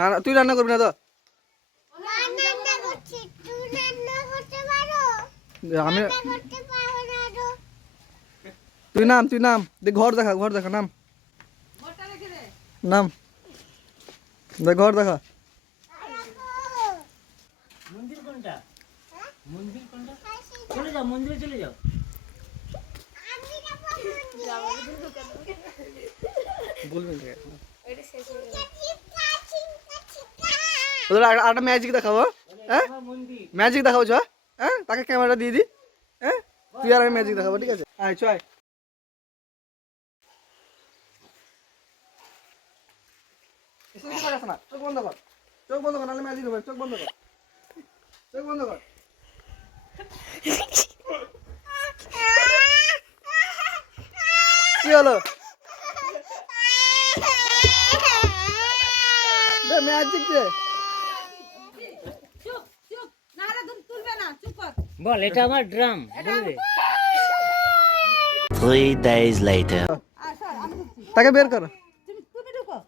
না না তুই রান্না করবি না তো? আমি তুই নাম দেখ ঘর দেখা নাম নাম দেখ ঘর দেখা। মন্দির কোনটা? মন্দির কোনটা? চলে যাও, মন্দিরে চলে যাও। বলবেন ওদের একটা ম্যাজিক দেখাবো। হ্যাঁ ম্যাজিক দেখাবো চ। হ্যাঁ তাকে ক্যামেরা দিয়ে দি। হ্যাঁ তুই আর আমি ম্যাজিক দেখাবো, ঠিক আছে? আয় চয় না, চোখ বন্ধ কর, নাহলে ম্যাজিক হবে। চোখ বন্ধ কর। কি হলো? ম্যাজিক দে। বল এটা আমার ড্রাম বলবে। 3 days later. তাকে বের কর। তুমি ঢুকো,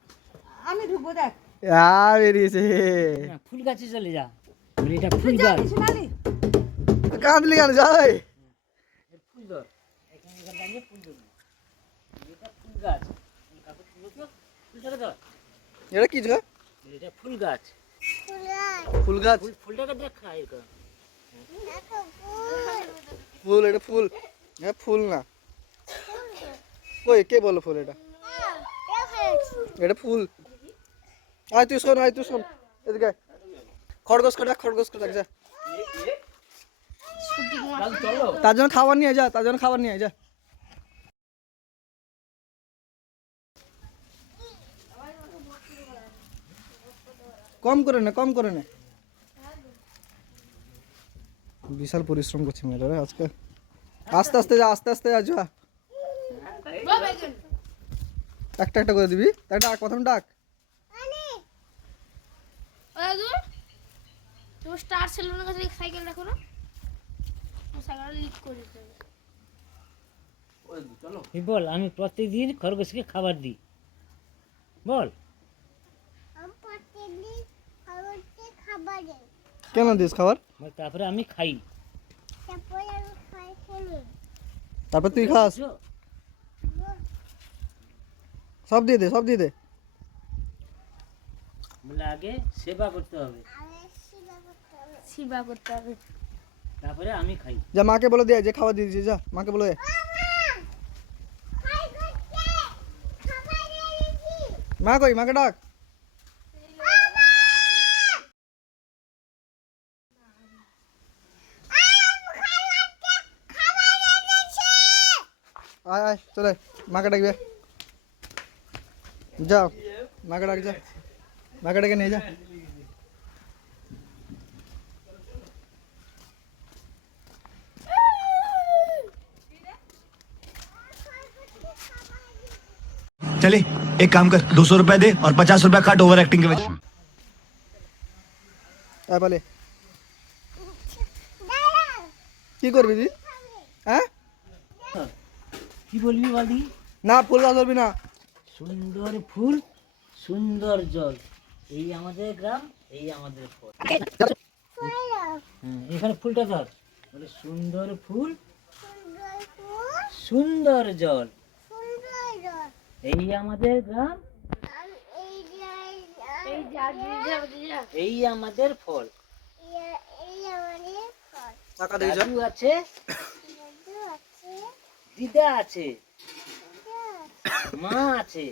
আমি ঢুকবো। দেখ বেরিয়েছে। ফুল গাছে চলে যা। বলে এটা ফুল গাছ। কাঁদলি কেন? যাই ফুল ধর, এখানে দাঁড়িয়ে ফুল ধর। এটা ফুল গাছ। ফুলটাকে ধর। এটা কি? এটা ফুল গাছ। ফুল গাছ? ফুলটাকে দেখা এরকম। ফুল? এটা ফুল? হ্যাঁ ফুল না। কই কে বলো ফুল? এটা ফুল। আয় তুই শোন, এদিকে খরগোশ করে রাখ যা। তার জন্য খাবার নিয়ে যা। কম করে নে। বিশাল পরিশ্রম করছি মেয়েরা আজকে। আস্তে আস্তে যা। একটা করে দিবি। তাই ডাক, প্রথম ডাক। তুমি স্টার সেলুনের কাছে সাইকেল রাখো না, সাইকেলটা লিক করে দেবে। বল আমি প্রত্যেকদিন খরগোশকে খাবার দিই। বল কেন দিস খাবার? তারপরে আমি খাই। তারপর তুই খাস। সব দিয়ে দে। বলে আগে সেবা করতে হবে, তারপরে আমি খাই। যা মাকে বলে দে যে খাবার দিয়ে দিয়েছি। যা মাকে বলে দে। মা কই? মাকে ডাক। আয় চলে মাকে ডাকবে। যাও মাকে ডাক, যা মাকে ডাকে নিয়ে যা। चले एक काम कर, 200 रुपए दे और 50 रुपए काट ओवर एक्टिंग के वजह। বলে কি করবি তুই? হ্যাঁ কি বলবি বলি? না ফুল গাছ ধরবি না। সুন্দর ফুল, সুন্দর জল, এই আমাদের গ্রাম, এই আমাদের ফল। এখানে ফুলটা ধর। বলে সুন্দর ফুল, সুন্দর জল, এই আমাদের গ্রাম, এই আমাদের ফল। দাদু আছে, দিদা আছে, মা আছে,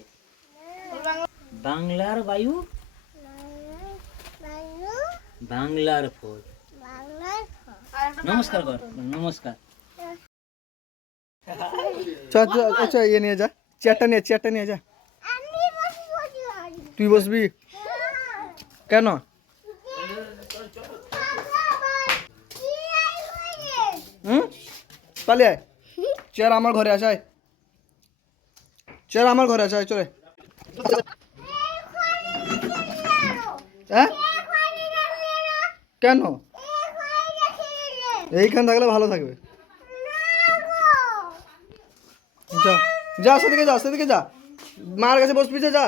বাংলার বায়ু, বাংলার ফল। নমস্কার কর, নমস্কার। আচ্ছা ইয়ে নিয়ে যা, চেয়ারটা নিয়ে যা। তুই বসবি কেন? পালিয়ে আয়। চেয়ার আমার ঘরে আছে। চলে। হ্যাঁ কেন? এইখান থাকলে ভালো থাকবে। যা সেদিকে যা, মার কাছে বসবি। যা